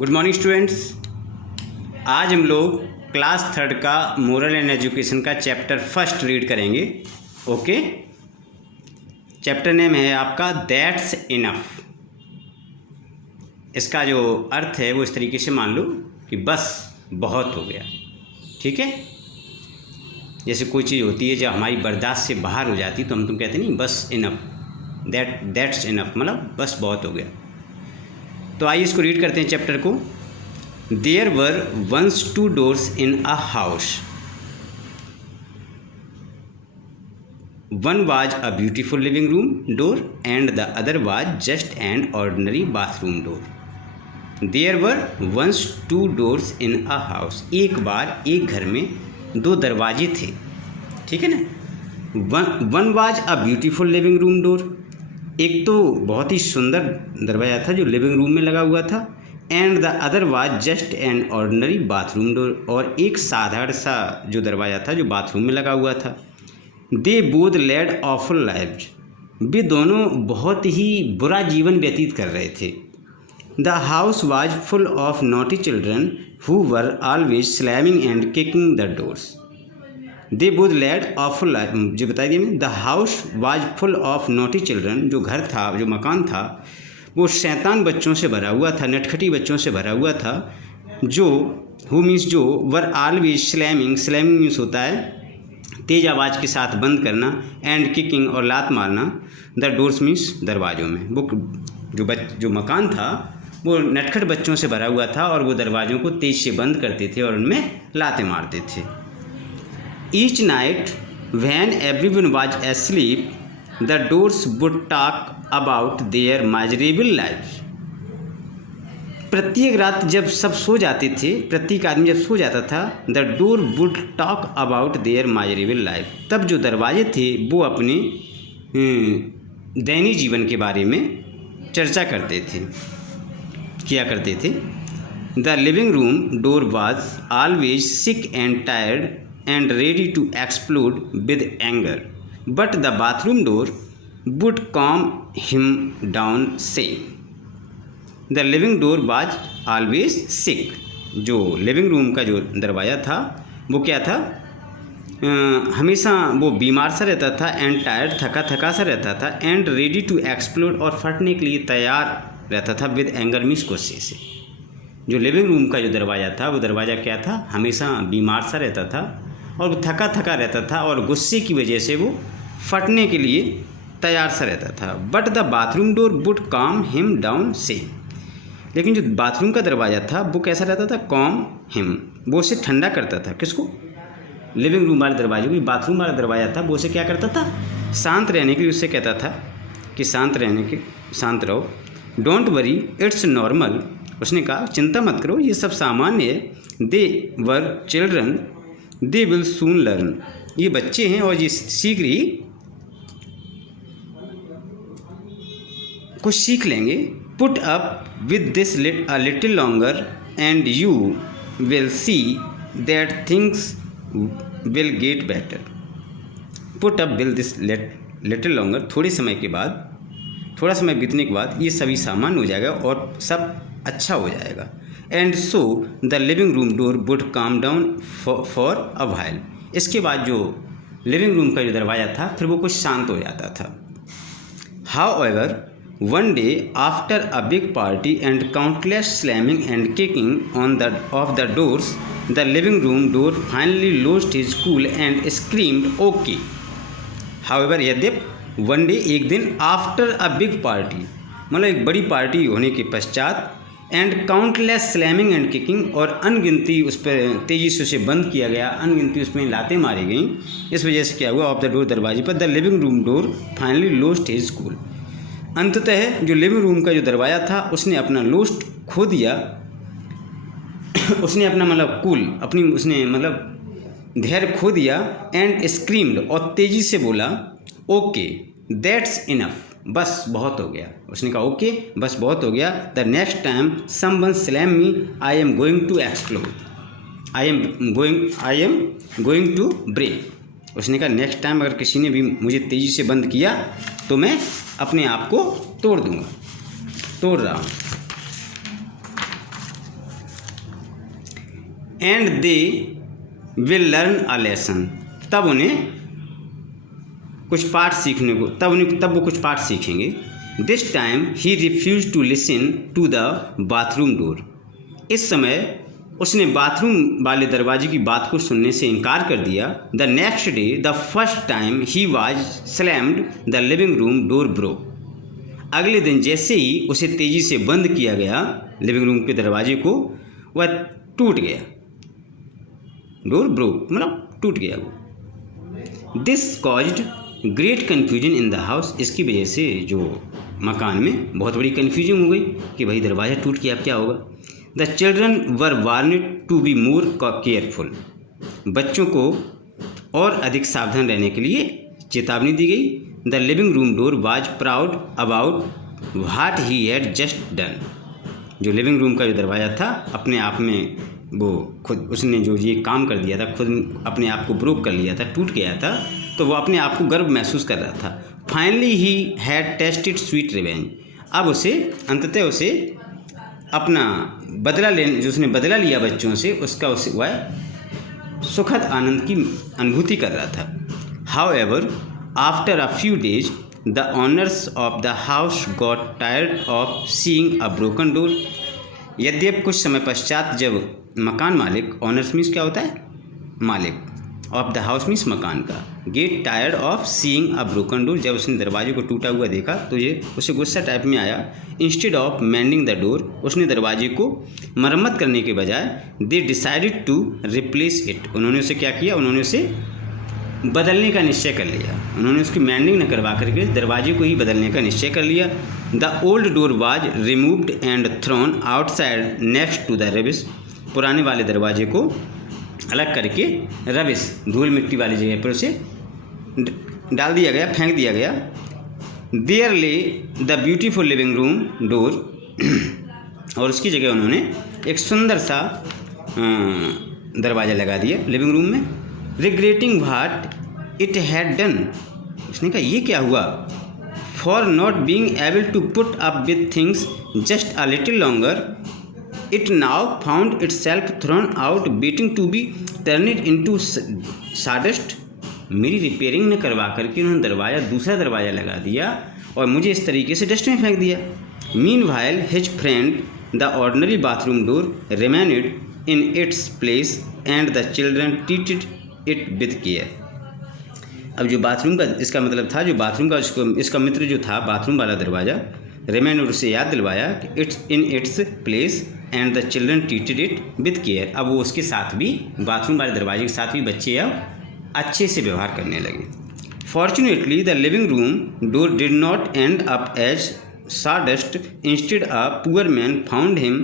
Good morning students. आज हम लोग क्लास थर्ड का मोरल एंड एजुकेशन का चैप्टर फर्स्ट रीड करेंगे। ओके, चैप्टर नेम है आपका दैट्स इनफ। इसका जो अर्थ है वो इस तरीके से मान लो कि बस बहुत हो गया। ठीक है, जैसे कोई चीज़ होती है जब हमारी बर्दाश्त से बाहर हो जाती तो हम तुम कहते नहीं बस इनफ, दैट्स इनफ, मतलब बस बहुत हो गया। तो आइए इसको रीड करते हैं चैप्टर को। There were once two doors in a house, one was a beautiful living room door and the other was just an ordinary bathroom door. There were once two doors in a house, एक बार एक घर में दो दरवाजे थे। ठीक है ना। One was a beautiful living room door, एक तो बहुत ही सुंदर दरवाज़ा था जो लिविंग रूम में लगा हुआ था, and the other was just an ordinary bathroom door, और एक साधारण सा जो दरवाज़ा था जो बाथरूम में लगा हुआ था। They both led awful lives, वे दोनों बहुत ही बुरा जीवन व्यतीत कर रहे थे। The house was full of naughty children who were always slamming and kicking the doors. They both led awful life, जो बता दिया मैंने। The house was full of naughty children, जो घर था जो मकान था वो शैतान बच्चों से भरा हुआ था, नटखटी बच्चों से भरा हुआ था, जो हु मीन्स जो वर ऑलवेज स्लैमिंग, स्लैमिंग मीन्स होता है तेज आवाज़ के साथ बंद करना, एंड किकिंग और लात मारना, द डोर्स मीन्स दरवाज़ों में। वो जो मकान था वो नटखट बच्चों से भरा हुआ था और वो दरवाज़ों को तेज से बंद करते थे और उनमें लाते मारते थे। Each night when everyone was asleep, the doors would talk about their miserable lives. प्रत्येक रात जब सब सो जाते थे, प्रत्येक आदमी जब सो जाता था, the door would talk about their miserable life, तब जो दरवाजे थे वो अपने दैनिक जीवन के बारे में चर्चा करते थे, किया करते थे। The living room door was always sick and tired and ready to explode with anger, but the bathroom door would calm him down, saying, the living door was always sick. जो लिविंग रूम का जो दरवाज़ा था वो क्या था, हमेशा वो बीमार सा रहता था, एंड टायर्ड, थका थका सा रहता था, एंड रेडी टू एक्सप्लोड, और फटने के लिए तैयार रहता था, विद एंगर मीन्स गुस्से से। जो लिविंग रूम का जो दरवाज़ा था वो दरवाज़ा क्या था, हमेशा बीमार सा रहता था और वो थका थका रहता था और गुस्से की वजह से वो फटने के लिए तैयार सा रहता था। But the bathroom door would काम हिम डाउन से, लेकिन जो बाथरूम का दरवाज़ा था वो कैसा रहता था, कॉम हिम, वो उसे ठंडा करता था। किसको? लिविंग रूम वाले दरवाजे को। बाथरूम वाला दरवाज़ा था वो उसे क्या करता था, शांत रहने के लिए उससे कहता था कि शांत रहो। डोंट वरी इट्स नॉर्मल, उसने कहा चिंता मत करो ये सब सामान्य है। They were children they will soon learn, ये बच्चे हैं और ये शीघ्र ही कुछ सीख लेंगे। Put up with this a little longer and you will see that things will get better. Put up will this little longer, थोड़े समय के बाद, थोड़ा समय बीतने के बाद ये सभी सामान्य हो जाएगा और सब अच्छा हो जाएगा। And so the living room door would calm down for a while, इसके बाद जो लिविंग रूम का जो दरवाज़ा था फिर वो कुछ शांत हो जाता था। How ever one day after a big party and countless slamming and kicking off the doors, the living room door finally lost his cool and screamed okay. How ever, यद्यपि, वन डे एक दिन, after a big party मतलब एक बड़ी party होने के पश्चात, and countless slamming and kicking, और अनगिनती उस पर तेज़ी से उसे बंद किया गया, अनगिनती उसमें लातें मारी गई। इस वजह से क्या हुआ, ऑफ द डोर, दरवाजे पर, the living room door finally lost his cool, अंततः जो लिविंग रूम का जो दरवाज़ा था उसने अपना लॉस्ट खो दिया, उसने अपना मतलब कूल, अपनी उसने मतलब धैर्य खो दिया, एंड स्क्रीम्ड, और तेज़ी से बोला ओके दैट्स इनफ, बस बहुत हो गया। उसने कहा ओके बस बहुत हो गया। The next time someone slam me I am going to explode, I am going to break. उसने कहा नेक्स्ट टाइम अगर किसी ने भी मुझे तेज़ी से बंद किया तो मैं अपने आप को तोड़ दूँगा, तोड़ रहा हूँ। And they will learn a lesson, तब उन्हें कुछ पाठ सीखने को तब वो कुछ पाठ सीखेंगे। This time he refuse to listen to the bathroom door, इस समय उसने बाथरूम वाले दरवाजे की बात को सुनने से इनकार कर दिया। The next day the first time he was slammed the living room door broke, अगले दिन जैसे ही उसे तेज़ी से बंद किया गया लिविंग रूम के दरवाजे को, वह टूट गया। डोर ब्रोक मतलब टूट गया वो। This caused great confusion in the house, इसकी वजह से जो मकान में बहुत बड़ी कन्फ्यूजन हो गई कि भाई दरवाज़ा टूट गया अब क्या होगा। The children were warned to be more careful, बच्चों को और अधिक सावधान रहने के लिए चेतावनी दी गई। The living room door was proud about what he had just done, जो लिविंग रूम का जो दरवाज़ा था अपने आप में वो खुद उसने जो ये काम कर दिया था, खुद अपने आप को ब्रोक कर लिया था, टूट गया था, तो वो अपने आप को गर्व महसूस कर रहा था। Finally he had tested sweet revenge, अब उसे अंततः उसे अपना बदला लेने, जो उसने बदला लिया बच्चों से, उसका उसे वह सुखद आनंद की अनुभूति कर रहा था। However after a few days the owners of the house got tired of seeing a broken door, यद्यप कुछ समय पश्चात जब मकान मालिक, ऑनर्स मीन्स क्या होता है, मालिक, ऑफ द हाउस मीन्स मकान का, get tired of seeing a broken door, जब उसने दरवाजे को टूटा हुआ देखा तो ये उसे गुस्सा टाइप में आया। Instead of mending the door, उसने दरवाजे को मरम्मत करने के बजाय they decided to replace it, उन्होंने उसे क्या किया, उन्होंने उसे बदलने का निश्चय कर लिया। उन्होंने उसकी मेंडिंग न करवा करके दरवाजे को ही बदलने का निश्चय कर लिया। The old door was removed and thrown outside next to the rubbish, पुराने वाले दरवाजे को अलग करके रबिश, धूल मिट्टी वाली जगह पर उसे डाल दिया गया, फेंक दिया गया। देयर ले the beautiful living room door, और उसकी जगह उन्होंने एक सुंदर सा दरवाज़ा लगा दिया लिविंग रूम में। Regretting what it had done, उसने कहा ये क्या हुआ। For not being able to put up with things just a little longer, it now found itself thrown out waiting to be turned into sawdust, मेरी repairing न करवा करके उन्होंने दरवाज़ा, दूसरा दरवाज़ा लगा दिया और मुझे इस तरीके से डस्ट में फेंक दिया। Mean while his friend the ordinary bathroom door remained in its place and the children treated it with care. अब जो बाथरूम का इसका मतलब था, जो बाथरूम का इसका मित्र जो था बाथरूम वाला दरवाज़ा, रिमेन्ड उसे याद दिलवाया कि it's in its place and the children treated it with care, अब वो उसके साथ भी, बाथरूम वाले दरवाजे के साथ भी बच्चे अब अच्छे से व्यवहार करने लगे। Fortunately the living room door did not end up as sawdust, instead a poor man found him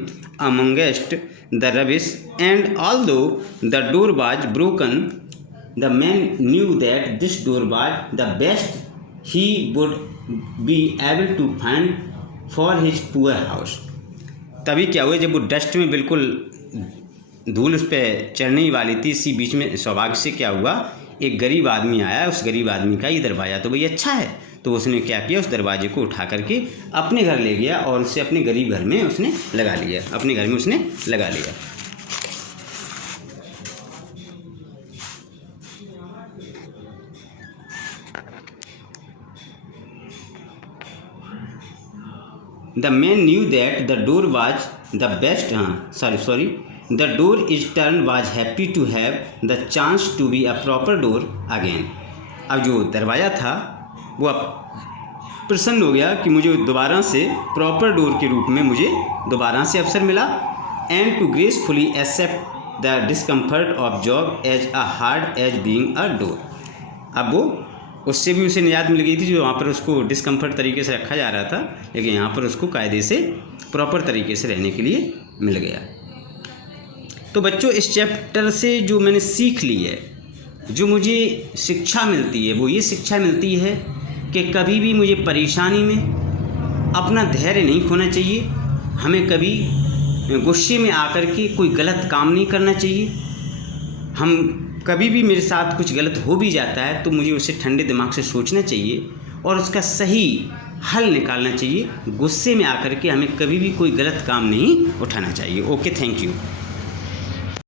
amongst the rubbish, and although the door was broken, the man knew that this door was the best he would be able to find for his poor house। तभी क्या हुआ, जब वो dust में बिल्कुल धूल उस पर चढ़ने ही वाली थी, इसी बीच में सौभाग्य से क्या हुआ, एक गरीब आदमी आया, उस गरीब आदमी का ये दरवाज़ा तो भाई अच्छा है, तो उसने क्या किया, उस दरवाजे को उठा करके अपने घर ले गया और उसे अपने गरीब घर में उसने लगा लिया, अपने घर में उसने लगा लिया। The man knew that the door was the best. The door is turned was happy to have the chance to be a proper door again। अब जो दरवाज़ा था वो अब प्रसन्न हो गया कि मुझे दोबारा से प्रॉपर डोर के रूप में मुझे दोबारा से अवसर मिला। And to gracefully accept the discomfort of job as a hard as being a door. अब वो उससे भी उसे निजात मिल गई थी, जो वहाँ पर उसको डिस्कम्फर्ट तरीके से रखा जा रहा था, लेकिन यहाँ पर उसको कायदे से प्रॉपर तरीके से रहने के लिए मिल गया। तो बच्चों, इस चैप्टर से जो मैंने सीख ली है, जो मुझे शिक्षा मिलती है, वो ये शिक्षा मिलती है कि कभी भी मुझे परेशानी में अपना धैर्य नहीं खोना चाहिए, हमें कभी गुस्से में आकर के कोई गलत काम नहीं करना चाहिए। हम कभी भी मेरे साथ कुछ गलत हो भी जाता है तो मुझे उसे ठंडे दिमाग से सोचना चाहिए और उसका सही हल निकालना चाहिए। गुस्से में आकर के हमें कभी भी कोई गलत काम नहीं उठाना चाहिए। Okay, thank you.